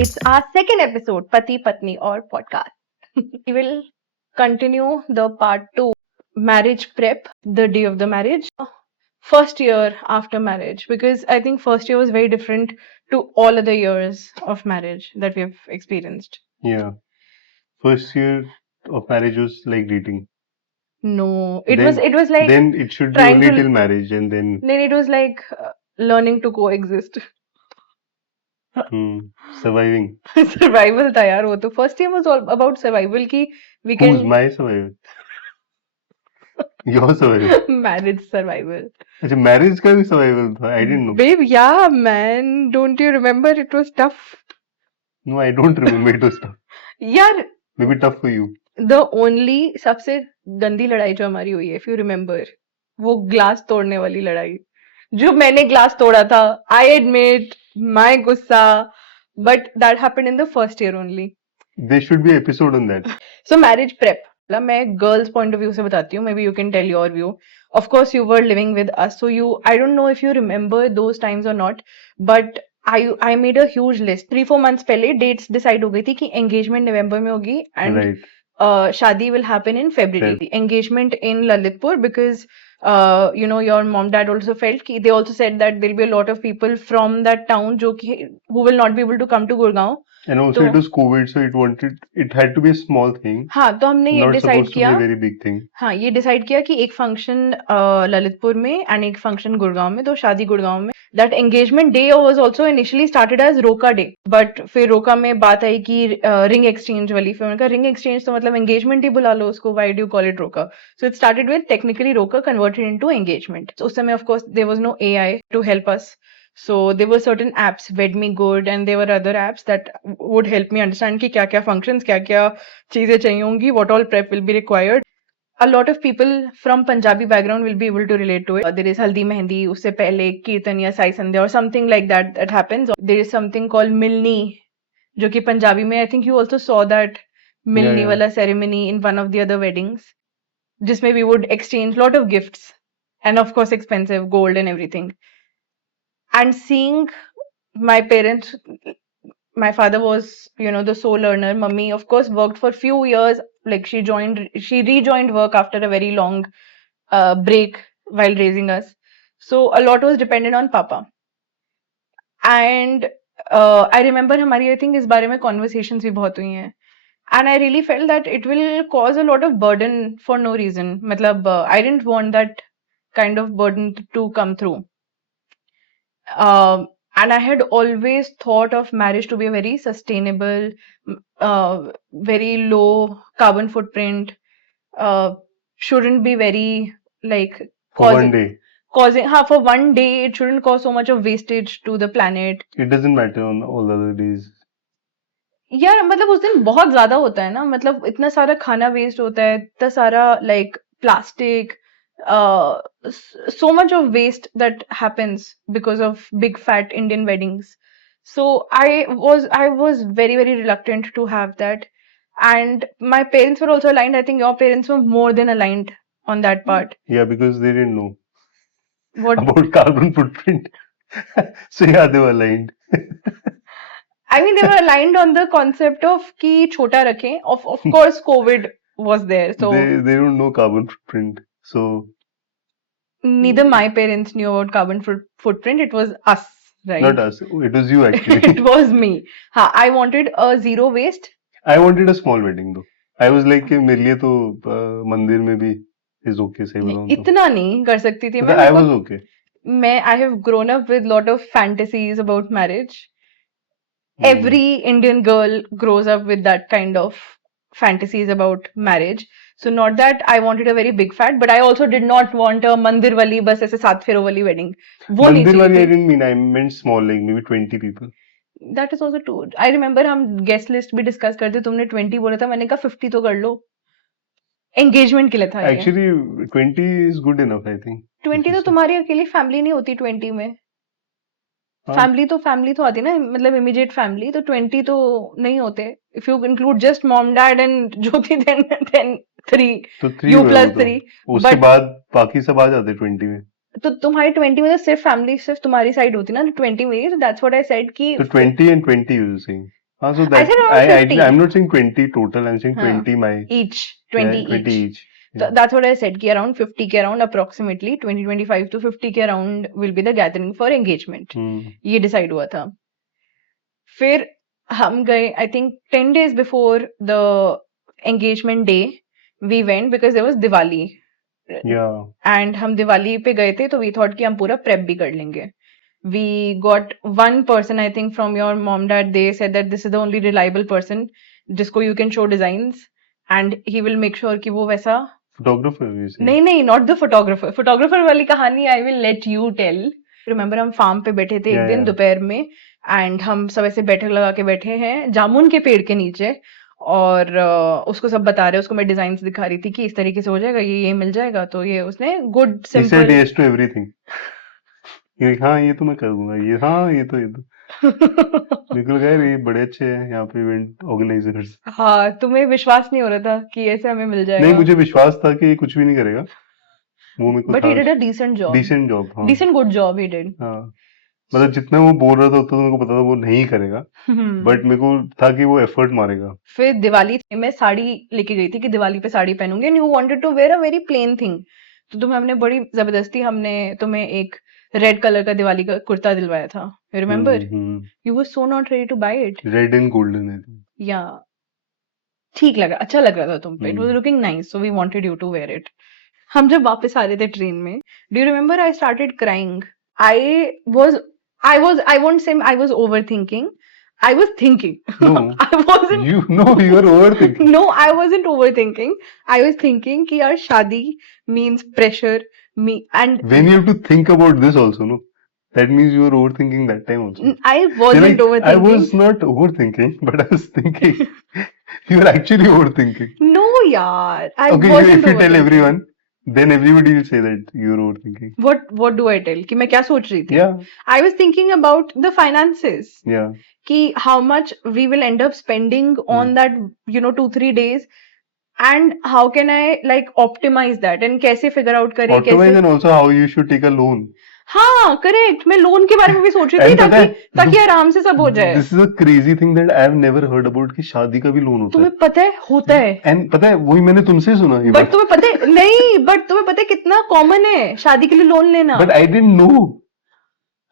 It's our second episode, Pati Patni or podcast. We will continue the part 2, marriage prep, the day of the marriage, first year after marriage, because I think first year was very different to all other years of marriage that we have experienced. Yeah. First year of marriage was like dating. No, Then it was like then it should be trying only to till marriage and then then it was like learning to coexist. surviving. Survival था यार वो तो first year was all about survival की we Who's can my survival? Your survival. manage survival. अच्छा marriage का भी survival था. I didn't know. Babe, yeah, man. Don't you remember? It was tough. No, I don't remember it was tough. यार, Maybe tough for you. the only सबसे गंदी लड़ाई जो हमारी हुई है, if you remember, वो ग्लास तोड़ने वाली लड़ाई जो मैंने ग्लास तोड़ा था. I admit my गुस्सा, but that happened in the first year only. There should be an episode on that. So marriage prep. मतलब मैं girls point of view से बताती हूँ. Maybe you can tell your view. Of course, you were living with us, so I don't know if you remember those times or not, but I made a huge list. 3-4 months पहले dates decide हो गई थी कि engagement November में होगी and Right. shadi will happen in February. Engagement in Lalitpur because your mom dad also felt कि they also said that there'll be a lot of people from that town who will not be able to come to Gurgaon. And also it was COVID, so it had to be a small thing. हाँ, तो हमने ये Not decide supposed to be किया. a very big thing. हाँ, ये decide किया कि एक फंक्शन ललितपुर में एंड एक फंक्शन गुड़गांव में, तो शादी गुड़गांव में. That engagement day was also initially started as roka day, but फिर रोका में बात आई कि रिंग एक्सचेंज वाली. फिर उन्होंने कहा रिंग एक्सचेंज तो मतलब एंगेजमेंट ही बुला लो उसको, why do you call it roka? So it started with technically roka converted into engagement. उस समय of course there was no AI to help us. So there were certain apps, VedMeGood, and there were other apps that would help me understand कि क्या-क्या functions, क्या-क्या चीजें चाहिए होंगी, what all prep will be required. A lot of people from Punjabi background will be able to relate to it. There is Haldi Mehndi, उससे पहले Kirtan या Sai Sandhya or something like that happens. There is something called Milni, जो कि पंजाबी में I think you also saw that Milni Yeah. वाला ceremony in one of the other weddings, जिसमें we would exchange lot of gifts and of course expensive gold and everything. And seeing my parents, my father was the sole earner. Mummy of course worked for few years, like she rejoined work after a very long break while raising us, so a lot was dependent on papa. And I remember हमारी I think इस बारे में conversations भी बहुत हुई हैं, and I really felt that it will cause a lot of burden for no reason. मतलब I didn't want that kind of burden to come through. And I had always thought of marriage to be a very sustainable, very low carbon footprint, shouldn't be very like For one day. For one day it shouldn't cause so much of wastage to the planet. It doesn't matter on all the other days. यार मतलब उस दिन बहुत ज्यादा होता है ना, मतलब इतना सारा खाना वेस्ट होता है, इतना सारा like plastic, so much of waste that happens because of big fat Indian weddings. So I was very, very reluctant to have that. And my parents were also aligned. I think your parents were more than aligned on that part. Yeah, because they didn't know What about carbon footprint. So yeah, they were aligned. I mean, they were aligned on the concept of कि छोटा रखें. Of course, COVID was there. So they don't know carbon footprint. So neither my parents knew about carbon footprint. It was us, right? not us. It was you actually. It was me. हाँ, I wanted a zero waste. I wanted a small wedding though. I was like कि मेरे लिए तो मंदिर में भी is okay सही बताऊँ तो. इतना नहीं कर सकती थी मैं. I was okay. I have grown up with lot of fantasies about marriage. Every Indian girl grows up with that kind of fantasies about marriage. So not that I wanted a very big fat, but I also did not want a mandir wali बस ऐसे 7 फेरों वाली wedding. वो नहीं मंदिर वाली चाहिए I थी. didn't mean. I meant small, like maybe 20 people. That is also true. I remember हम guest list भी discuss करते, तुमने 20 बोला था, मैंने कहा 50 तो कर लो. Engagement के लिए था ये. Actually, 20 is good enough, I think. 20 तो तुम्हारी अकेली फैमिली नहीं होती 20 में. हाँ. फैमिली तो आती ना, मतलब इमीडिएट फैमिली, तो 20 तो नहीं होते. If you include just mom dad and Jyoti then 3 तो 3 यू हुए प्लस वो तो. 3. उसके But बाद बाकी सब आ जाते 20 में. तो तुम्हारी 20 में तो सिर्फ फैमिली सिर्फ तुम्हारी साइड होती ना, 20 में. तो दैट्स व्हाट आई सेड कि तो 20 and 20 you were saying. So I said around I'm 50. not saying 20 total. I'm saying हाँ, 20 my each 20 20 each. each. So that's what I said कि around 50 के around approximately 20-25 to 50 के around will be the gathering for engagement. ये decide हुआ था. फिर हम गए I think 10 days before the engagement day we went because there was Diwali. Yeah. And हम दिवाली पे गए थे तो we thought कि हम पूरा prep भी कर लेंगे. We got one person I think from your mom dad, they said that this is the only reliable person जिसको you can show designs and he will make sure कि वो वैसा Photographer, you say? नहीं not the photographer वाली कहानी I will let you tell. Remember हम farm पे बैठे थे एक दिन दोपहर में एंड हम सब ऐसे बैठक लगा के बैठे हैं जामुन के पेड़ के नीचे और उसको सब बता रहे, उसको मैं डिजाइन दिखा रही थी कि इस तरीके से हो जाएगा, ये मिल जाएगा, तो ये उसने good He said simple yes to everything. हाँ ये तो मैं कर दूंगा, ये हाँ ये तो बिल्कुल यार, ये बड़े अच्छे हैं यहाँ पे इवेंट ऑर्गेनाइजर्स. हाँ तुम्हें विश्वास नहीं हो रहा था कि ऐसे हमें मिल नहीं, जाएगा. मुझे विश्वास था कि ये कुछ भी नहीं करेगा, वो मेरे को बट था. He did a decent job. Decent job. हाँ, decent good job he did. हाँ, मतलब जितना वो बोल रहा था उतना तो मेरे को पता था वो नहीं करेगा, बट मेरे को था कि वो एफर्ट मारेगा. फिर दिवाली में साड़ी लेके गई थी कि दिवाली पे साड़ी पहनूंगी and you wanted to wear a very plain thing, तो तुम्हें हमने बड़ी जबरदस्ती हमने तुम्हें एक रेड कलर का दिवाली का कुर्ता दिलवाया था. You remember? You were so not ready to buy it. Red and golden है. या ठीक लगा, अच्छा लग रहा था तुम पे. It was looking nice, so we wanted you to wear it. हम जब वापस आ रहे थे ट्रेन में, do you remember I started crying. I won't say I was overthinking. I was thinking. No, I wasn't. you were overthinking. No, I wasn't overthinking. I was thinking कि यार शादी means pressure, and When you have to think about this also, no, that means you were overthinking that time also. I wasn't overthinking. I was not overthinking, but I was thinking. You were actually overthinking. No, yaar. I Okay, wasn't if you tell overthinking. everyone, then everybody will say that you were overthinking. What do I tell? कि मैं क्या सोच रही थी? Yeah, I was thinking about the finances. yeah. कि how much we will end up spending on that 2-3 days and how can I like optimize that and कैसे figure out करें Optimize कैसे. and also how you should take a loan. हाँ correct, मैं loan के बारे में भी सोच रही थी And पता है, ताकि आराम से सब हो जाए. This is a crazy thing that I have never heard about कि शादी का भी लोन होता है. तुम्हें पता है होता है. And पता है वही मैंने तुमसे सुना ये बट बात. तुम्हें पता है नहीं, बट तुम्हें पता है कितना कॉमन है शादी के लिए लोन लेना. But I didn't know.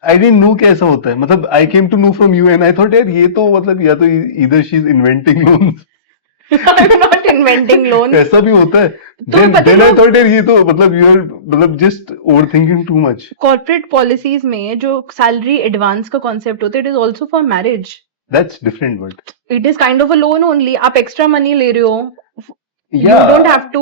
I didn't know कैसा होता है. मतलब I came to know from you and I thought यार ये तो मतलब या तो either she's inventing loans. I'm not inventing loans. ऐसा भी होता है. तुम्हें पता Then है I thought यार ये तो मतलब you're मतलब just overthinking too much. Corporate policies में जो सैलरी एडवांस का कॉन्सेप्ट होता है, it is also for marriage. That's different, but it is kind of a loan only. आप एक्स्ट्रा मनी ले रहे हो. You yeah, don't have to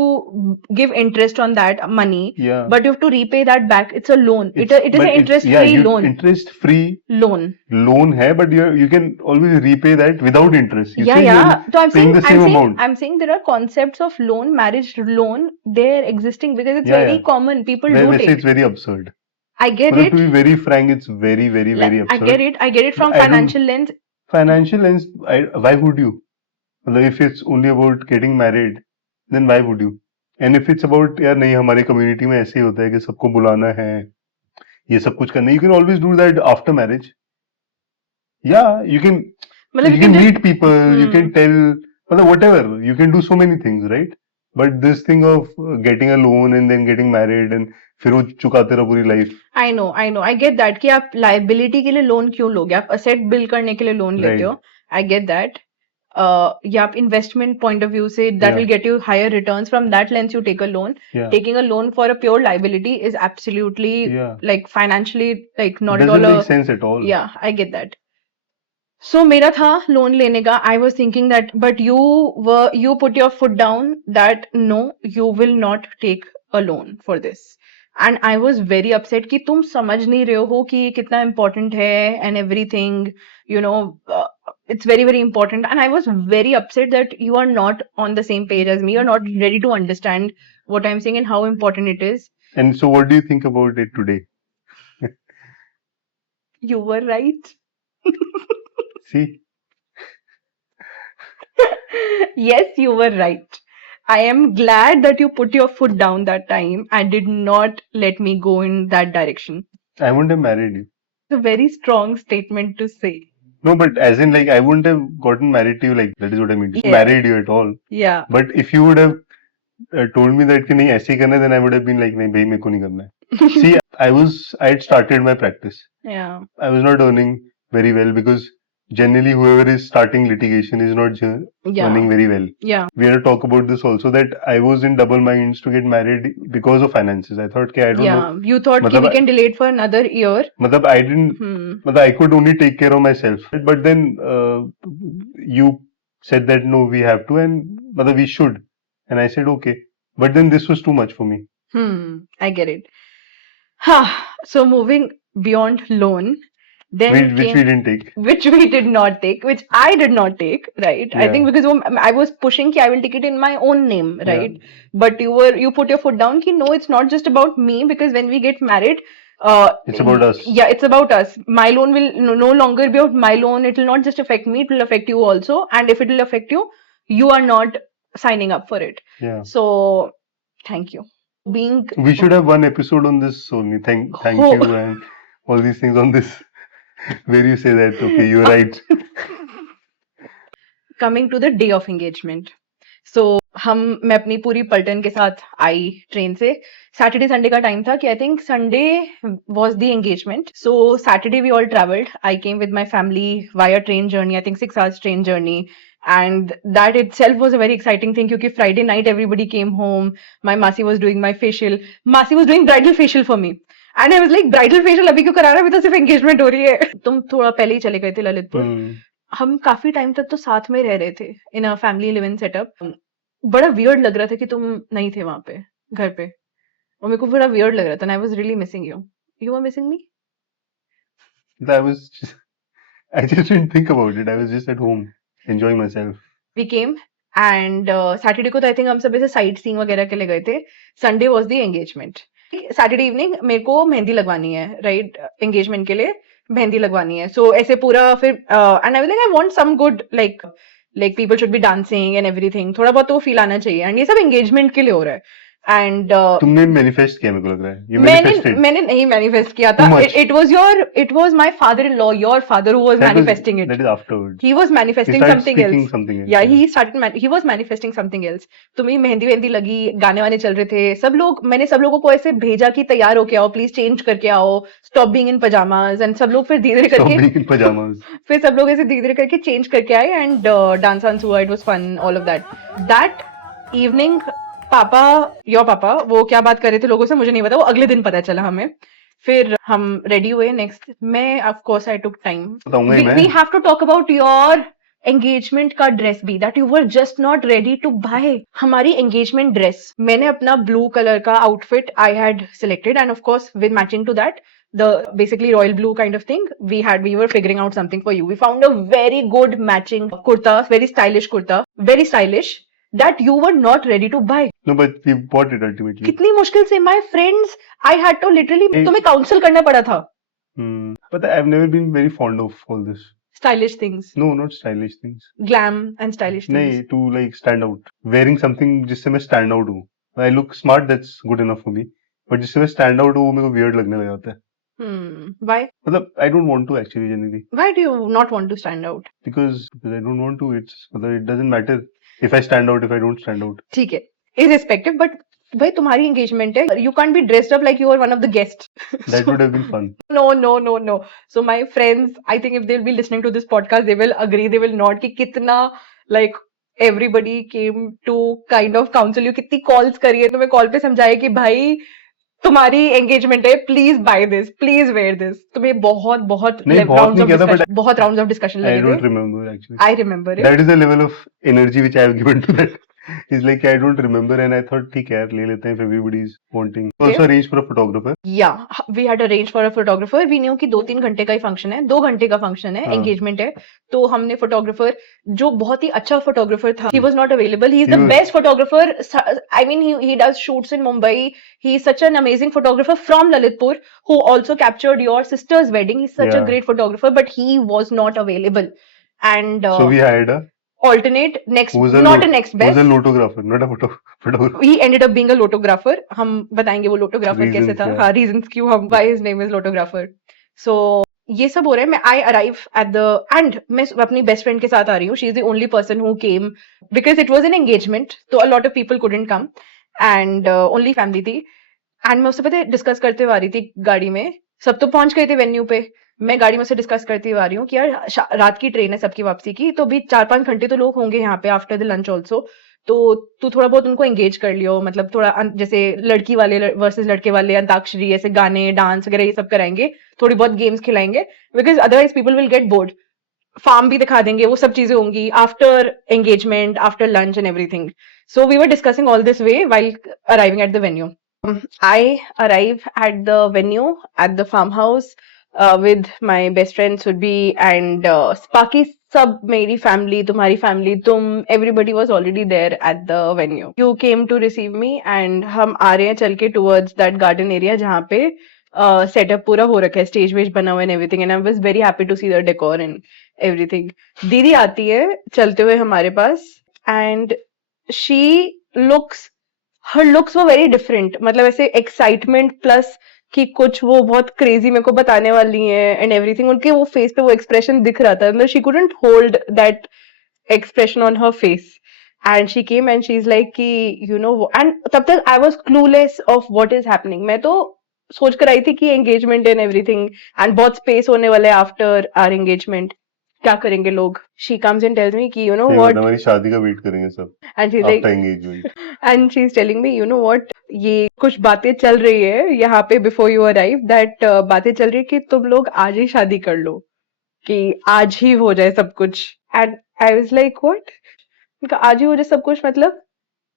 give interest on that money, yeah. but you have to repay that back. It's a loan. It is but an it's- interest yeah, free loan. Interest free Loan. loan है, but you can always repay that without interest. You Yeah, say yeah. you're So I'm paying saying, the same amount. I'm saying there are concepts of loan, marriage loan. They're existing because it's Yeah, very yeah. common. People do वैसे take. it's very absurd. I get मतलब it. to be very frank, it's very very very I absurd. get it. I get it from I don't- financial lens. Financial lens, why would you? मतलब if it's only about getting married, then why would you? And if it's about यार नहीं हमारी community में ऐसे ही होता है कि सबको बुलाना है, ये सब कुछ करना है, you can always do that after marriage. Yeah, you can मतलब you can just- meet people, you can tell, मतलब whatever, you can do so many things, right? But this thing of getting a loan and then getting married and फिर वो चुकाते रहो पूरी life. I know. I get that कि आप liability के लिए लोन क्यों लोगे? आप asset build करने के लिए लोन लेते Right. हो. I get that. या आप investment point of view से that Yeah. will get you higher returns. From that lens, you take a loan. Yeah. Taking a loan for a pure liability is absolutely Yeah. like financially like not at Doesn't all make sense at all. Yeah, I get that. So मेरा था loan लेने का. I was thinking that, but you put your foot down that no, you will not take a loan for this. And I was very upset कि तुम समझ नहीं रहे हो कि ये कितना important है and everything, it's very very important. And I was very upset that you are not on the same page as me. You're not ready to understand what I'm saying and how important it is. And so what do you think about it today? You were right. See? Yes, you were right. I am glad that you put your foot down that time and did not let me go in that direction. I wouldn't have married you. It's a very strong statement to say. No, but as in like I wouldn't have gotten married to you like that is what I mean. Yeah. Married you at all. Yeah. But if you would have told me that कि नहीं ऐसे ही करना है, then I would have been like नहीं भाई मेरे को नहीं करना है. See, I had started my practice. Yeah. I was not earning very well because generally whoever is starting litigation is not Yeah. earning very well. Yeah. We had to talk about this also that I was in double minds to get married because of finances. I thought कि I don't know. Yeah. You thought कि मतलब we can delay it for another year. मतलब I didn't मतलब I could only take care of myself. But then you said that no, we have to and मतलब we should. And I said okay. But then this was too much for me. I get it. So moving beyond loan, then Which we didn't take. which we did not take, which I did not take, right? I Yeah. think because I was pushing कि I will take it in my own name, Yeah. right? But you put your foot down कि no, it's not just about me because when we get married, It's about us. yeah, it's about us. My loan will no longer be about my loan. It will not just affect me, it will affect you also. And if it will affect you, you are not signing up for it. Yeah. So thank you. We should have one episode on this only. Thank Oh. you and all these things on this. Where you say that okay, you're right. Coming to the day of engagement. So मैं अपनी पूरी पलटन के साथ आई train से. Saturday Sunday का time था कि I think Sunday was the engagement. So Saturday we all travelled. I came with my family via train journey. I think 6 hours train journey. And that itself was a very exciting thing क्योंकि Friday night everybody came home. My Masi was doing my facial. Masi was doing bridal facial for me. And I was like, bridal facial अभी क्यों करा रहा है? अभी तो सिर्फ engagement हो रही है. तुम थोड़ा पहले ही चले गए थे ललितपुर. हम काफी टाइम तक तो साथ में रह रहे थे in a family live in setup. बड़ा वियर्ड लग रहा था कि तुम नहीं थे वहां पे घर पे और मेरे को बड़ा वियर्ड लग रहा था. I was really missing you. You were missing me. I just didn't think about it. I was just at home enjoying myself. We came and Saturday को तो आई थिंक हम सब ऐसे साइट सीइंग वगैरह के लिए गए थे. Sunday was the engagement. Saturday evening मेरे को मेहंदी लगवानी है, राइट? एंगेजमेंट के लिए मेहंदी लगवानी है. सो ऐसे पूरा फिर and I was like I want some good like people should be dancing and everything. थोड़ा बहुत तो फील आना चाहिए. एंड ये सब एंगेजमेंट के लिए हो रहा है. एंड तुमने मैनिफेस्ट किया मेरे को लग रहा है. You manifested. मैंने नहीं मैनिफेस्ट किया था. Too much. It was my father-in-law, your father, who was manifesting it. That is afterwards. He was manifesting He started something speaking else. something else. Yeah, he was manifesting something else. तुम्हें मेहंदी वेहंदी लगी, गाने वाने चल रहे थे. मैंने सब लोगों को ऐसे भेजा कि तैयार होके आओ, प्लीज चेंज करके आओ, stop being in pyjamas. And सब लोग फिर धीरे धीरे Stop करके being in pajamas. फिर सब लोग ऐसे धीरे धीरे करके चेंज करके आए एंड डांस वांस हुआ. It was fun, all of that evening. Your पापा वो क्या बात कर रहे थे लोगों से मुझे नहीं पता. वो अगले दिन पता चला हमें. फिर हम रेडी हुए. नेक्स्ट मैं of course I took time. बताऊंगा ही मैं. We have to talk about your engagement का ड्रेस भी that you were just not ready to buy. हमारी एंगेजमेंट ड्रेस मैंने अपना ब्लू कलर का outfit I had selected and of course with matching to that the basically royal blue kind of thing. We were figuring out something for you. We found a very good matching kurta, very stylish kurta, very stylish, that you were not ready to buy. No, but we bought it ultimately. कितनी मुश्किल से my friends, I had to literally तुम्हें counsel करना पड़ा था. But I've never been very fond of all this. Stylish things. No, not stylish things. Glam and stylish things. नहीं, to like stand out. Wearing something जिससे मैं stand out हूँ. I look smart, that's good enough for me. But जिससे मैं stand out हूँ वो मेरे को weird लगने लग जाता है. Why? मतलब I don't want to actually generally. Why do you not want to stand out? Because I don't want to. It doesn't matter if I stand out, if I don't stand out. ठीक है. Irrespective, but भाई तुम्हारी engagement है. You can't be dressed up like you are one of the guests. That would have been fun. No. So my friends, I think if they'll be listening to this podcast, they will agree, they will not कि कितना like everybody came to kind of counsel you. कितनी calls करी है. तुम्हें call पे समझाए कि भाई तुम्हारी एंगेजमेंट है, please buy this, please wear this. तुम्हें बहुत राउंड्स ऑफ डिस्कशन लगे थे. I don't remember actually. I remember it. That is the level of energy which I have given to that. It's like I don't remember and I thought ठीक है यार ले लेते हैं if everybody is wanting. Also arrange for a photographer. Yeah, we had arranged for a photographer. We knew कि 2-3 घंटे का ही function है, 2 घंटे का फंक्शन है, एंगेजमेंट है. तो हमने फोटोग्राफर जो बहुत ही अच्छा फोटोग्राफर था. He was not available. He is the best photographer. I mean he does shoots in Mumbai. He is such an amazing photographer from Lalitpur who also captured your sister's wedding. He's such a great photographer, but he was not available. And so we hired a alternate next, not a next best. Who's a lotographer, not a photographer. He ended up being a lotographer. हम बताएंगे वो lotographer कैसे था. हाँ, reasons क्यों हम why his name is lotographer. So ये सब हो रहा है, मैं I arrive at the end, मैं अपनी बेस्ट फ्रेंड के साथ आ रही हूँ, she is the only person who came because it was an engagement, तो a lot of people couldn't come and only family थी। एंड मैं उससे पता है डिस्कस करते हुए आ रही थी गाड़ी में, सब तो पहुंच गए थे वेन्यू पे, मैं गाड़ी में से डिस्कस करती हुई आ रही हूँ कि यार रात की ट्रेन है सबकी वापसी की, तो भी 4-5 घंटे तो लोग होंगे यहाँ पे आफ्टर द लंच ऑल्सो, तो तू थोड़ा बहुत उनको एंगेज कर लियो, मतलब थोड़ा जैसे लड़की वाले वर्सेस लड़के वाले अंताक्षरी, ऐसे गाने डांस वगैरह ये सब कराएंगे, थोड़ी बहुत गेम्स खिलाएंगे, because otherwise people will get bored, farm भी दिखा देंगे, वो सब चीजें होंगी after engagement, after lunch and everything. So we were discussing all this way while arriving at the venue. I arrive at the venue at the farmhouse with my best friend Surbhi and बाकी सब, मेरी family, तुम्हारी family, तुम, everybody was already there at the venue. You came to receive me and हम आ रहे हैं चल के towards that garden area जहाँ पे सेटअप पूरा हो रखा है, स्टेज वेज बना हुआ है everything, and I was very happy to see the decor and everything. दीदी आती है चलते हुए हमारे पास and she looks, her looks were very different, मतलब ऐसे एक्साइटमेंट प्लस कि कुछ वो बहुत क्रेजी मेरे को बताने वाली है एंड एवरीथिंग, उनके वो फेस पे वो एक्सप्रेशन दिख रहा था, मतलब she couldn't hold that expression on her face, and she came and she's like कि you know, and तब तक I was clueless of what is happening, मैं तो सोच कर आई थी कि engagement and everything and बहुत space होने वाला है after our engagement, क्या करेंगे लोग। she comes and tells me कि you know सही बात है, what, हमारी शादी का वेट करेंगे सब and she's like after engagement. and she's telling me you know what, ये कुछ बातें चल रही है यहाँ पे before you arrive, that बातें चल रही है कि तुम लोग आज ही शादी कर लो, कि आज ही हो जाए सब कुछ। And I was like what, आज ही हो जाए सब कुछ मतलब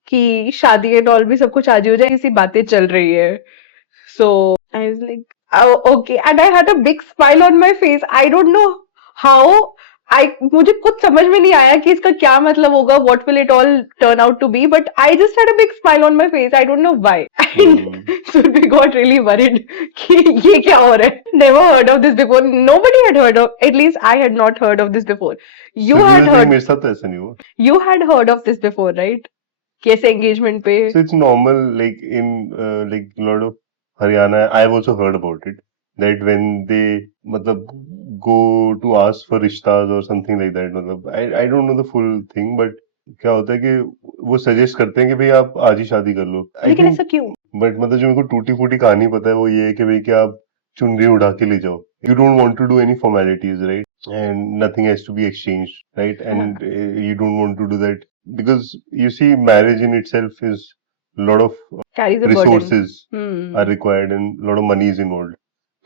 कि शादी एंड ऑल भी सब कुछ आज ही हो जाए, इसी बातें चल रही है। So I was like okay, and I had a big smile on my face, I don't know how, I, मुझे कुछ समझ में नहीं आया कि इसका क्या मतलब होगा, what will it all turn out to be, but I just had a big smile on my face, I don't know why. And Surbhi got really worried कि ये क्या हो रहा है, never heard of this before, nobody had heard of, at least I had not heard of this before, you Surbhi had was like, heard, मेरे साथ तो ऐसा नहीं हुआ। you had heard of this before, right? कैसे engagement पे, So it's normal, like in like a lot of Haryana, I've also heard about it, that when they मतलब go to ask for rishtas or something like that, मतलब I don't know the full thing, but क्या होता है कि वो suggest करते हैं कि भाई आप आज ही शादी कर लो। आई लेकिन थिंक, ऐसा क्यों? बट मतलब जो मेरे को टूटी फूटी कहानी पता है वो ये है कि भाई कि आप चुनरी उड़ा के ले जाओ, you don't want to do any formalities, right, and nothing has to be exchanged, right, and you don't want to do that because you see marriage in itself is a lot of Carries a burden. resources are required and a lot of money is involved,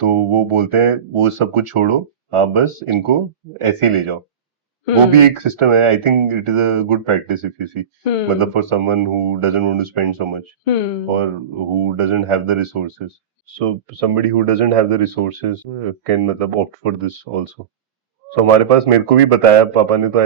तो वो बोलते हैं वो सब कुछ छोड़ो, आप बस इनको ऐसे ही ले जाओ। वो भी एक सिस्टम है, I think it is a good practice if you see, मतलब for someone who doesn't want to spend so much or who doesn't have the resources, so somebody who doesn't have the resources can मतलब opt for this also। so हमारे पास, मेरे को भी बताया पापा ने, तो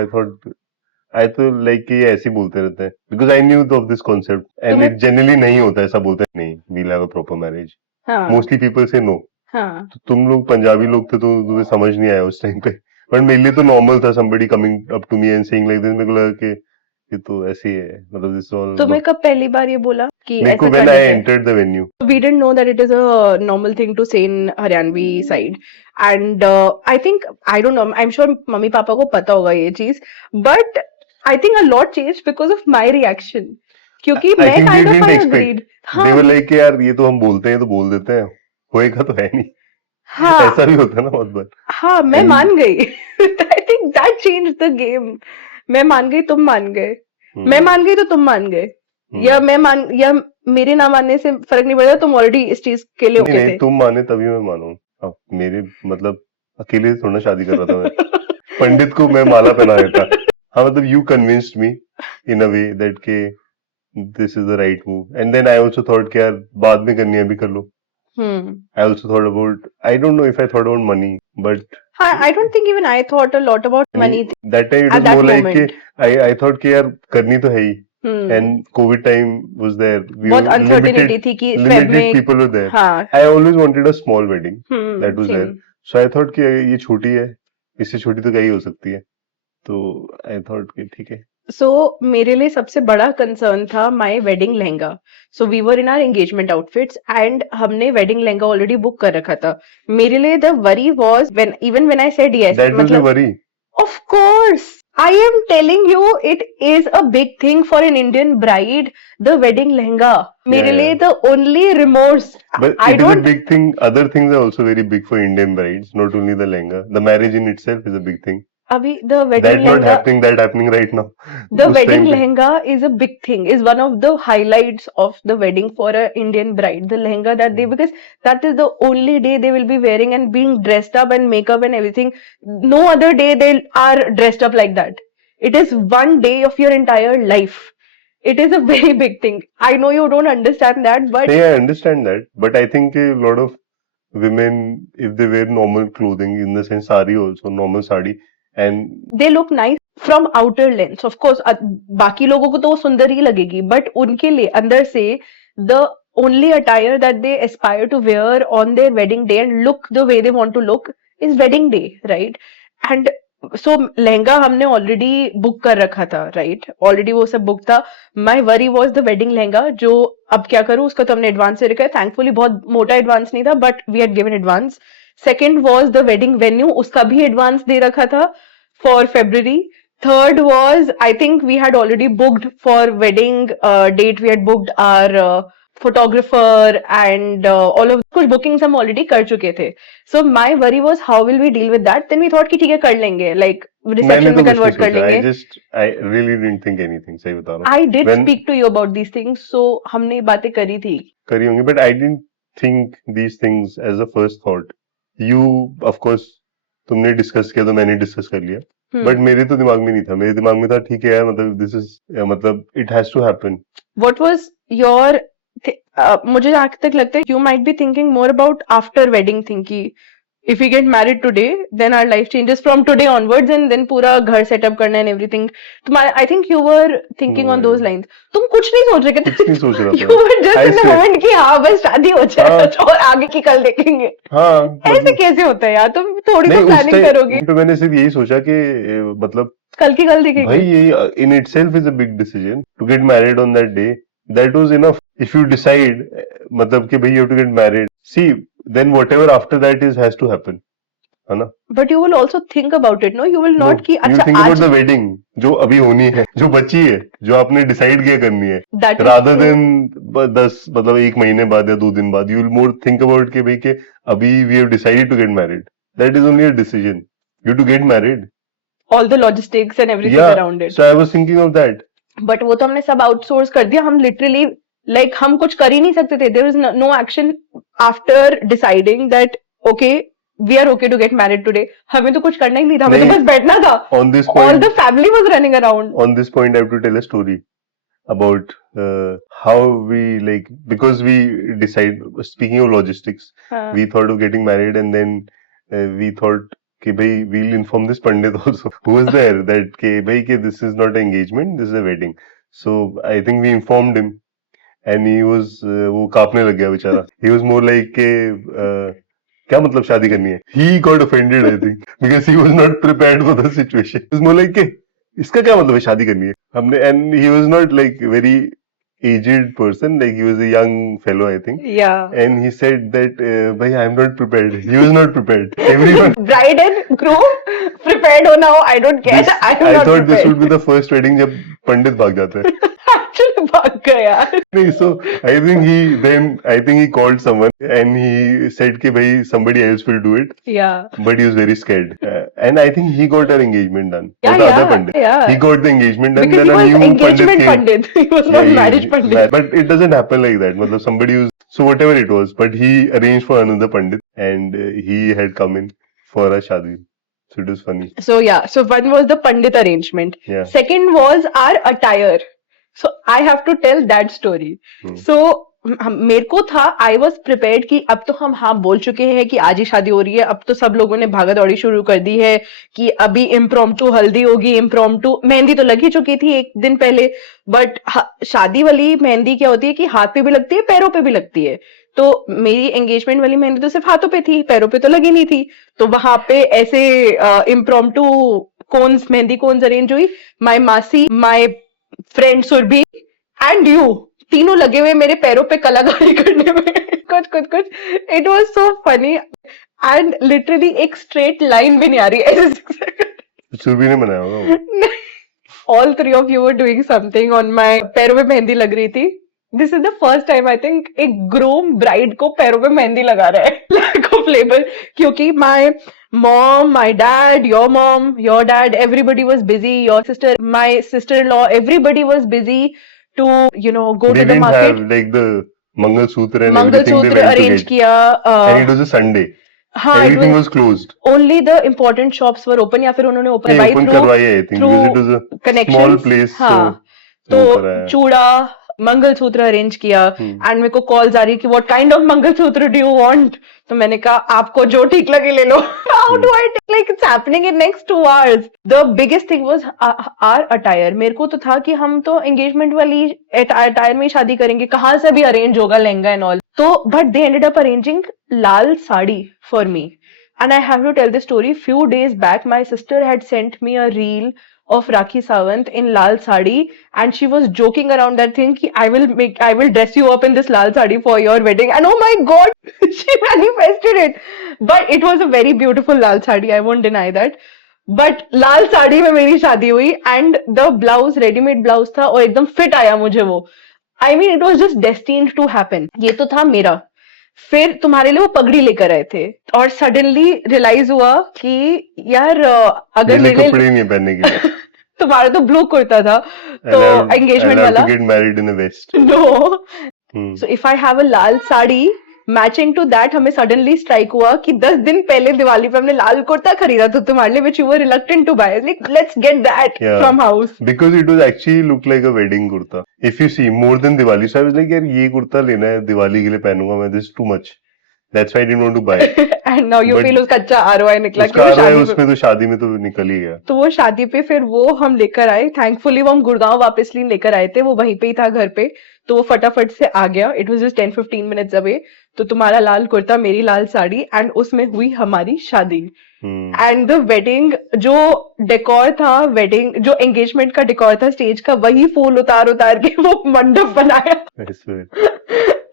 आई तो लाइक कि ये ऐसे ही बोलते रहते हैं, because I knew of this concept and it generally नहीं होता, ऐसा बोलते हैं नहीं we'll have a proper marriage, mostly people से नो। तो तुम लोग पंजाबी लोग थे तो तुम्हें समझ नहीं आया उस टाइम पे, बट मेरे लिए तो नॉर्मल था, somebody coming up to me and saying like this, मेरे को लगा कि ये तो ऐसे ही है, मतलब दिस ऑल। तुम्हें कब पहली बार ये बोला कि मेरे को ऐसा when करने I का है? entered the venue, We didn't know that it is a normal thing to say in Haryanvi side, and I think, I don't know, I'm sure mummy papa को पता होगा ये चीज, but I think a lot changed because of my reaction, क्योंकि I मैं think they kind of didn't I expect, agreed। they हाँ were like कि यार ये तो हम बोलते हैं तो बोल देते हैं, होएगा तो है नहीं, हाँ ऐसा भी होता है ना बहुत बार। हाँ, मैं And मान गई। I think that changed the game। मैं मान गई, तुम मान गए, मैं मान गई तो तुम मान गए, या मैं मान, या मेरे ना मानने से फर्क नहीं पड़ता, तुम ऑलरेडी इस चीज के लिए नहीं ओके नहीं, थे। तुम माने तभी मैं मानूं, अब मेरे मतलब अकेले थोड़ा ना शादी कर रहा था मैं, पंडित को मैं माला पहना देता। हाँ मतलब you convinced me in a way that के this is the right move, and then I also thought कि यार बाद में करनी है अभी कर लो। I also thought about, I don't know if I thought about money, but I don't think even I thought a lot about money that time it at was that more like कि moment। I thought कि यार करनी तो है ही, and COVID time was there, we बहुत were uncertainty थी कि Feb limited में, people were there। हाँ I always wanted a small wedding that was there, same. so I thought कि ये छोटी है, इससे छोटी तो क्या ही हो सकती है, तो I thought कि ठीक है सो मेरे लिए सबसे बड़ा कंसर्न था my wedding lehenga. So we were in our engagement outfits and हमने वेडिंग लहंगा ऑलरेडी बुक कर रखा था. मेरे लिए the worry was when I said yes, that was your मतलब worry. of course, I am telling you, it is a big thing for an Indian bride, the wedding lehenga. मेरे लिए Yeah. the only remorse, But I it is a don't. big thing. Other things are also very big for Indian brides, not only the lehenga. The marriage in itself is a big thing. अभी the wedding That not lehenga, happening, that happening right now. the उस wedding time पे. lehenga is a big thing, is one of the highlights of the wedding for a Indian bride. The lehenga that they, because that is the only day they will be wearing and being dressed up and makeup and everything. No other day they are dressed up like that. It is one day of your entire life. It is a very big thing. I know you don't understand that, but Yeah, I understand that. But I think a lot of women, if they wear normal clothing, in the sense sari also, normal sari, and they look nice from outer lens. Of course, बाकी लोगों को तो वो सुंदर ही लगेगी, but उनके लिए अंदर से the only attire that they aspire to wear on their wedding day and look the way they want to look is wedding day, right? And so lehenga हमने ऑलरेडी बुक कर रखा था, राइट? ऑलरेडी वो सब बुक था. My worry was the wedding lehenga, जो अब क्या करूं, उसका तो हमने एडवांस दे रखा है. थैंकफुली बहुत मोटा एडवांस नहीं था, but we had given advance. Second was the wedding venue, उसका भी एडवांस दे रखा था for February. Third was, I think we had already booked for wedding date. We had booked our photographer and all of कुछ bookings हम already कर चुके थे. So my worry was how will we deal with that? Then we thought कि ठीक है कर लेंगे, like मैंने reception तो में कुछ नहीं convert कर सोचा. लेंगे. I really didn't think anything. सही बता रहा हूँ. I did When speak to you about these things, so हमने बातें करी थी. करी होंगी, but I didn't think these things as a first thought. You, of course, तुमने डिस्कस किया तो मैंने डिस्कस कर लिया. बट मेरे तो दिमाग में नहीं था. मेरे दिमाग में था ठीक है यार, मतलब दिस इज, मतलब it has to happen. What was your मुझे जहाँ तक लगता है you might be thinking more about after wedding thing कि if we get married today then our life changes from today onwards and then पूरा घर setup करना and everything. I think you were thinking on those lines. तुम कुछ नहीं सोच रहे थे. कुछ नहीं सोच रहा You था. were just I in the said- moment कि हाँ बस शादी हो जाए और आगे की कल देखेंगे. हाँ, ऐसे कैसे होता है यार, तुम थोड़ी नहीं तो उस प्लानिंग करोगे. टाइम पे मैंने सिर्फ यही सोचा कि मतलब कल की कल भाई देखेंगे. ये in itself is a big decision to get married on that day. That was enough. If you decide मतलब कि भाई you have to get married, see then whatever after that is has to happen, है ना? But you will also think about it, no? You will not कि you अच्छा think about आज the wedding जो अभी होनी है, जो बची है, जो आपने डिसाइड किया करनी है, that is रादर true. देन 10 मतलब 1 महीने बाद या 2 दिन बाद. You will more think about के भाई के अभी we have decided to get married. That is only a decision. You to get married. all the logistics and everything Yeah, around it. so I was thinking of that. But वो तो हमने सब outsource कर दिया. हम literally like हम कुछ कर ही नहीं सकते थे. There is no action after deciding that okay we are okay to get married today. हमें तो कुछ करना ही नहीं था, हमें तो नहीं. बस बैठना था. On this all point, the family was running around. on this point, I have to tell a story about how we like, because we decide. Speaking of logistics, we thought of getting married, and then we thought कि भाई we'll inform this pandit also who was there that कि भाई कि this is not an engagement, this is a wedding. So I think we informed him, and he was वो कांपने लग गया बेचारा. He was more like कि क्या मतलब शादी करनी है. He got offended, I think, because he was not prepared for the situation. He was more like कि इसका क्या मतलब है शादी करनी है. हमने, and he was not like very aged person, like he was a young fellow, I think. या And he said that, "Bhai, I am not prepared." He was not prepared. Everyone. Bride and groom prepared हो ना हो, I don't care. This, I am I not thought this would be prepared. the first wedding जब पंडित भाग जाता है. Actually भाग गया यार. नहीं, so I think he called someone and he said कि भाई somebody else will do it, या but he was very scared. And I think he got an engagement done. Yeah, Or the other yeah, pandit. yeah. He got the engagement done. because he Then a was new pandit engagement came. pandit. He was Yeah, not he- marriage pandit. But it doesn't happen like that. मतलब somebody who's, so whatever it was, but he arranged for another pandit, and he had come in for a shadi. So it was funny. So yeah, so one was the pandit arrangement. Yeah. Second was our attire. So I have to tell that story. So मेरे को था, I was prepared कि अब तो हम हाँ बोल चुके हैं कि आज ही शादी हो रही है. अब तो सब लोगों ने भागा दौड़ी शुरू कर दी है कि अभी इम्प्रॉम्प्टू हल्दी होगी, इम्प्रॉम्प्टू मेहंदी तो लगी चुकी थी एक दिन पहले. बट शादी वाली मेहंदी क्या होती है कि हाथ पे भी लगती है, पैरों पे भी लगती है. तो मेरी एंगेजमेंट वाली मेहंदी तो सिर्फ हाथों पे थी, पैरों पे तो लगी नहीं थी. तो वहां पे ऐसे इम्प्रॉम्प्टू मेहंदी कोन्स अरेंज हुई, माय मासी, my friend Surbhi and you, तीनों लगे हुए मेरे पैरों पे कलाकारी करने में। कुछ कुछ कुछ, it was so funny and literally एक स्ट्रेट लाइन भी नहीं आ रही ऐसे। सुरभि ने बनाया होगा वो। All three of you were doing something on my पैरों में मेहंदी लग रही थी। This is the first time I think एक groom bride को पैरों में मेहंदी लगा रहा है lack of label, क्योंकि my mom, my dad, your mom, your dad, everybody was busy, your sister, my sister-in-law, everybody was busy to go They to the didn't market. have like the Mangalsutra and everything they mangalsutra went to arrange get. किया, And it was a Sunday. हाँ, it Everything was was closed. only the important shops were open, या फिर उन्होंने open नहीं, करवाई open through करवाई है, I think, because it was a small connections। place, हाँ, so वो तो कराया। चूड़ा मंगलसूत्र अरेंज किया एंड मेरे को कॉल्स आ रही कि what kind of mangalsutra do you want, तो मैंने कहा आपको जो ठीक लगे ले लो। How do I take, like it's happening in next 2 hours. The biggest thing was our attire. मेरे को तो था कि हम तो एंगेजमेंट वाली अटायर में ही शादी करेंगे, कहाँ से भी अरेंज होगा लहंगा एंड ऑल। तो but they ended up arranging Lal sari for me, and I have to tell this story. Few days back my sister had sent me a reel of Rakhi Sawant in lal sari, and she was joking around that thing ki I will dress you up in this lal sari for your wedding, and oh my god, she manifested it. But it was a very beautiful lal sari, I won't deny that. But लाल साड़ी में मेरी शादी हुई and the blouse readymade blouse था और एकदम fit आया मुझे वो। I mean it was just destined to happen. ये तो था मेरा। फिर तुम्हारे लिए वो पगड़ी लेकर आए थे और सडनली रियलाइज हुआ कि यार अगर मेरे मेरे कपड़े नहीं है पहनने के लिए। तुम्हारा तो ब्लू कुर्ता था तो एंगेजमेंट वाला। I'll have to get married in a vest. No, so if I have a lal sari matching to that, हमें सडनली स्ट्राइक हुआ कि 10 दिन पहले दिवाली पे हमने लाल कुर्ता खरीदा था तुम्हारे लिए, which you were reluctant to buy. Like let's get that from house. Because it was actually looked like a wedding kurta. If you see more than Diwali, so I was like यार ये कुर्ता लेना है दिवाली के लिए पहनूंगा मैं, this is too much. That's why I didn't want to buy it. And now you But feel उसका अच्छा ROI निकला कि उसका वो ROI शादी उसमें तो शादी में तो निकल ही गया। तो वो शादी पे फिर वो हम लेकर आए, थैंकफुली वो हम गुड़गांव वापस लेकर आए थे, वो वहीं पे ही था घर पे, तो वो फटाफट से आ गया। It was just 10-15 minutes away. तो तुम्हारा लाल कुर्ता, मेरी लाल साड़ी, एंड उसमें हुई हमारी शादी। एंड द वेडिंग जो डेकोर था, वेडिंग जो एंगेजमेंट का डेकोर था स्टेज का, वही फूल उतार उतार के वो मंडप बनाया।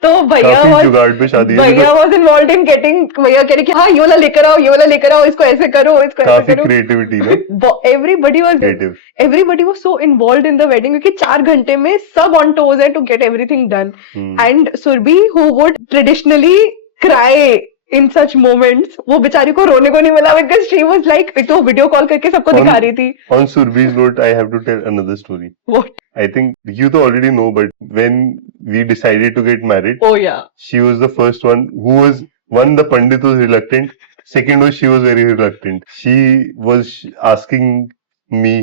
तो भैया वाज इन्वॉल्वड इन गेटिंग, भैया कह रहे कि हाँ ये वाला लेकर आओ, ये वाला लेकर आओ, इसको ऐसे करो, इसको ऐसे करो। क्रिएटिविटी ना, everybody was so involved in the wedding, क्योंकि 4 घंटे में सब ऑन टोज है to get everything done. And Surbhi who would traditionally cry in such moments, वो बेचारी को रोने को नहीं मिला बिकॉज शी वाज लाइक, एक तो वीडियो कॉल करके सबको दिखा रही थी। On Surbhi's note, I have to tell another story. What? I think you तो already know, but when we decided to get married, oh yeah, she was the first one who was, one, the Pandit was reluctant, second was she was very reluctant. She was asking me,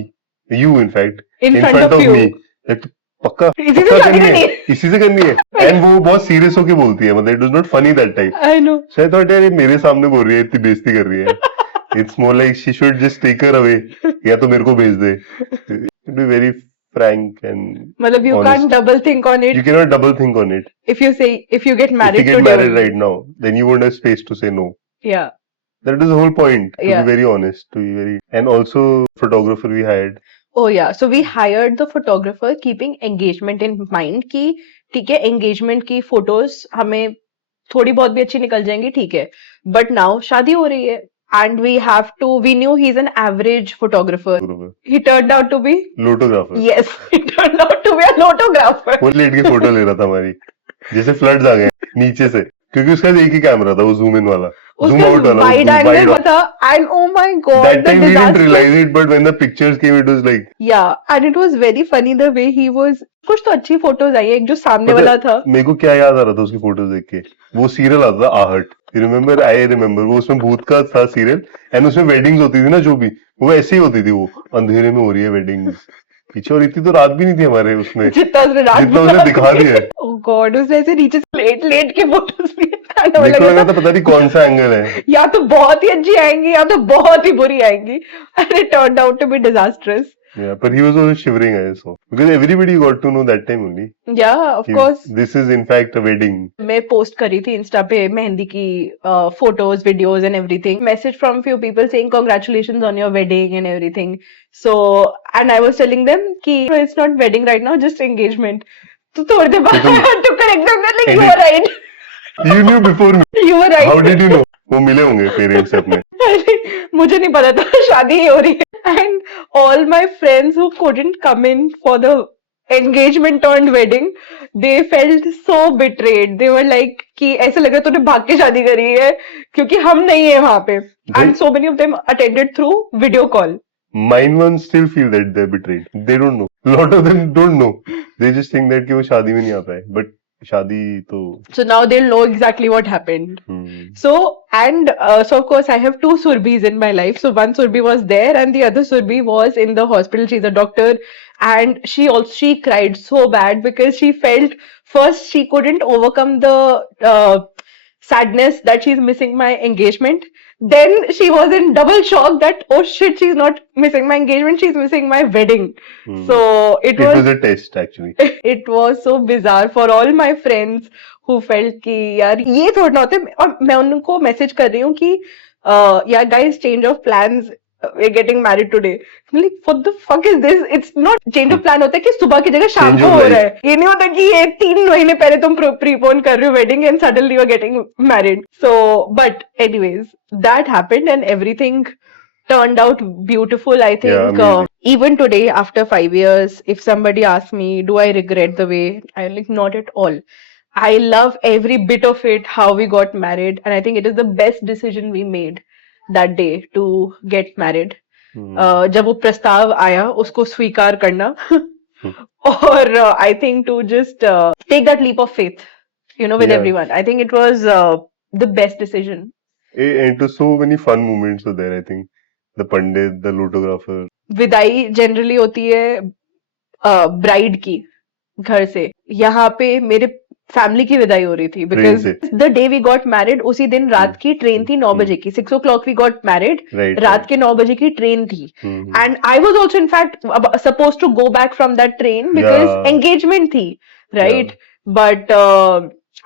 you in fact, in front of me, that पक्का इसी से करनी है, and वो बहुत serious होके बोलती है, मतलब it was not funny that time. I know, so I thought यार मेरे सामने बोल रही है, इतनी बेइज्जती कर रही है। It's more like she should just take her away, या तो मेरे को भेज दे। It be very frank and मतलब you honest. can't double think on it. You cannot double think on it. If you get married if you get today married right now, then you won't have space to say no. Yeah, that is the whole point, to yeah, be very honest, to be very, and also photographer we hired. Oh yeah, so we hired the photographer keeping engagement in mind कि ठीक है engagement की photos हमें थोड़ी बहुत भी अच्छी निकल जाएंगी, ठीक है, but now शादी हो रही है and we knew he's an average photographer. He turned out to be lotographer. Yes, he turned out to be a lotographer. वो लेट के फोटो ले रहा था हमारी, जैसे फ्लड्स आ गए नीचे से, क्योंकि उसका एक ही कैमरा था, वो जूम इन वाला, जूम आउट वाला, वाइड एंगल था, and oh my god, that time we didn't realize it, but when the pictures came it was like, yeah, and it was very funny the way he was. कुछ तो अच्छी photos आई, एक जो सामने वाला था, मेरे को क्या याद आ रहा था उसकी फोटोज देख के, वो सीरियल आता था आहट, रिमेम्बर, आई रिमेम्बर, वो उसमें भूत का था सीरियल, एंड उसमें वेडिंग्स होती थी ना, जो भी वो ऐसे ही होती थी, वो अंधेरे में हो रही है वेडिंग पीछे, और इतनी तो रात भी नहीं थी हमारे उसमें, जितना उसने दिखा दिया है। ओह गॉड, उसने ऐसे नीचे से लेट के फोटोज लिए, मेरे को लगा था पता नहीं कौन सा एंगल है, या तो बहुत ही अच्छी आएंगी या तो बहुत ही बुरी आएंगी, and it turned out to be disastrous. Yeah, but he was also shivering, I saw. Because everybody got to know that time only. Yeah, of कि course. This is in fact a wedding. मैं post करी थी Insta पे मेहंदी की photos videos and everything message from few people saying congratulations on your wedding and everything so and I was telling them कि it's not wedding right now just engagement तो थोड़ी देर बाद to correct them like you are right You knew before me. You were right How did you know? वो मिले होंगे parents से अपने. मुझे नहीं पता था शादी ही हो रही है and all my friends who couldn't come in for the engagement turned wedding they felt so betrayed they were like कि ऐसा लग रहा है तूने भाग के शादी करी है क्योंकि हम नहीं है वहां पे and so many of them attended through video call. Mine ones still feel that they're betrayed. They don't know. A lot of them don't know. They just think that कि वो शादी में नहीं आ पाए. But शादी तो. So now they'll know exactly what happened. So of course I have two Surbhis in my life. So one Surbhi was there and the other Surbhi was in the hospital. She's a doctor and she cried so bad because she felt first she couldn't overcome the sadness that she's missing my engagement. Then she was in double shock that oh shit, she's not missing my engagement, she's missing my wedding. So it was a test actually. It was so bizarre for all my friends who felt कि यार ये थोड़ा ना होता है और मैं उनको मैसेज कर रही हूँ कि यार guys change of plans, we're getting married today. I'm like what the fuck is this? It's not change of plan होता है कि सुबह की जगह शाम को हो रहा है. ये नहीं होता कि ये 3 महीने पहले तुम प्रीपोन कर रहे हो wedding and suddenly you're getting married. So but anyways that happened and everything turned out beautiful. I think even today after 5 years if somebody asks me do I regret the way, I'm like not at all. I love every bit of it how we got married and I think it is the best decision we made that day to get married. जब वो प्रस्ताव आया उसको स्वीकार करना और I think to just take that leap of faith with everyone. I think it was the best decision. And to so many fun moments were there, I think. The pandit, the photographer. विदाई generally होती है bride की घर से. यहाँ पे मेरे family की विदाई हो रही थी because the day we got married उसी दिन रात की ट्रेन थी 9 बजे की. 6 o'clock वी गॉट मैरिड. रात के 9 बजे की ट्रेन थी and I was also in fact suppose to go back from that train because engagement थी right. But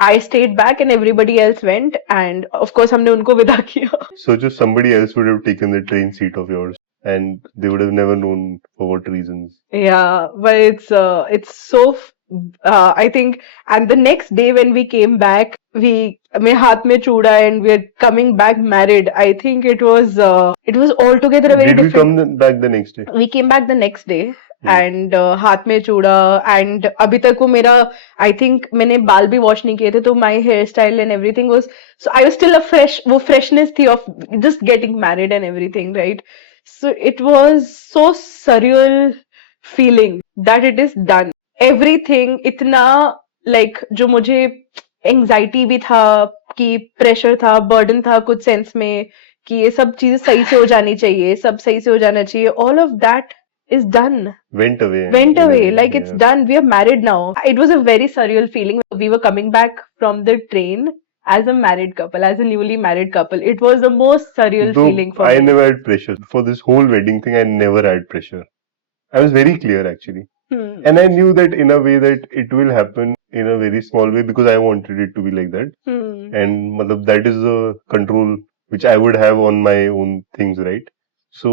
I stayed back and everybody else went and of course हमने उनको विदा किया. So just somebody else would have taken the train seat of yours and they would have never known for what reasons. Yeah, but it's so I think and the next day when we came back मेरे हाथ में चूड़ा and we're coming back married. I think it was altogether a very different. Did we come back the next day? We came back the next day. And हाथ में चूड़ा and अभी तक वो मेरा आई थिंक मैंने बाल भी वॉश नहीं किए थे तो my hair style and everything was so I was still a fresh वो फ्रेशनेस थी of just getting married and everything right. So it was so surreal feeling that it is done everything. इतना like जो मुझे anxiety भी था कि pressure था burden था कुछ सेंस में कि ये सब चीजें सही से हो जानी चाहिए सब सही से हो जाना चाहिए. All of that is done. Went away. Like it's done. We are married now. It was a very surreal feeling. We were coming back from the train as a married couple, as a newly married couple. It was the most surreal feeling for me. I never had pressure. For this whole wedding thing, I never had pressure. I was very clear actually. And I knew that in a way that it will happen in a very small way because I wanted it to be like that. And that is the control which I would have on my own things, right? So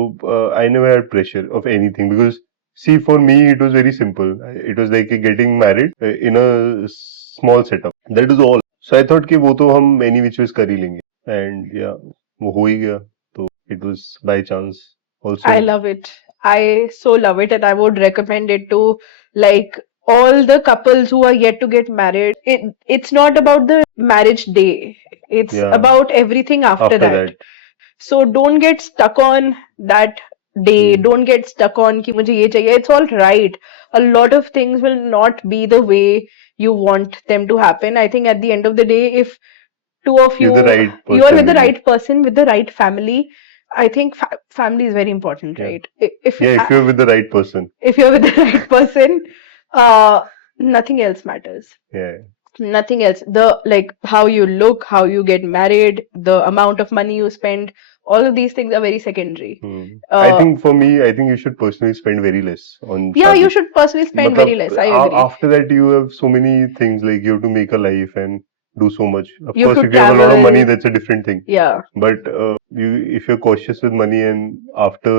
I never had pressure of anything because see for me it was very simple. It was like getting married in a small setup. That is all. So I thought कि वो तो हम any which ways कर ही लेंगे. And yeah, वो हो ही गया. So it was by chance also. I love it. I so love it and I would recommend it to like all the couples who are yet to get married. It's not about the marriage day. It's about everything after that. So don't get stuck on that day. Don't get stuck on कि मुझे ये चाहिए. It's all right. A lot of things will not be the way you want them to happen. I think at the end of the day, if two of you, you are with the right person, with the right family, I think family is very important, right? If you're with the right person. If you're with the right person, nothing else matters. Yeah. Nothing else. The like how you look, how you get married, the amount of money you spend, all of these things are very secondary. I Uh, think for me, I think you should personally spend very less on yeah, you शादी. should personally spend very मतलब less. I agree. after that you have so many things, like you have to make a life and do so much. Of You have course, to if you have a lot of travel. money, that's a different thing. Yeah, But if you're cautious with money and after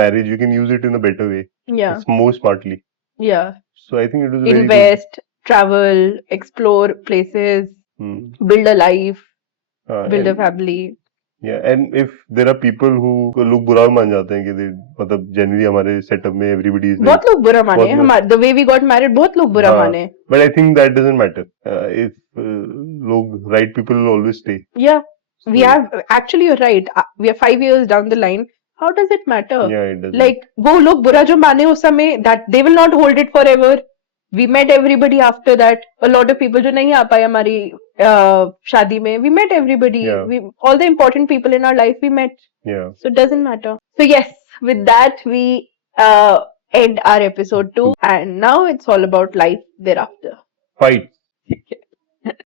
marriage, you can use it in a better way. yeah, It's more smartly. yeah. So I think it was very good. Invest, travel, explore places, Hmm. build a life, build a And family. yeah, and if there are people who लोग बुरा मान जाते हैं कि मतलब generally हमारे setup में everybody is like बहुत लोग बुरा माने बहुत लोग हमारे the way we got married बहुत लोग बुरा हाँ, माने. but I think that doesn't matter. If लोग right people will always stay. Yeah, we So have actually you're right. We are 5 years down the line. How does it matter? yeah, it doesn't. Like वो लोग बुरा जो माने उस समय that they will not hold it forever. We met everybody after that. A lot of people जो नहीं आ पाए हमारी शादी में. We met everybody. Yeah. All the important people in our life we met. Yeah. So it doesn't matter. So yes, with that we end our episode 2, and now it's all about life thereafter. Fight.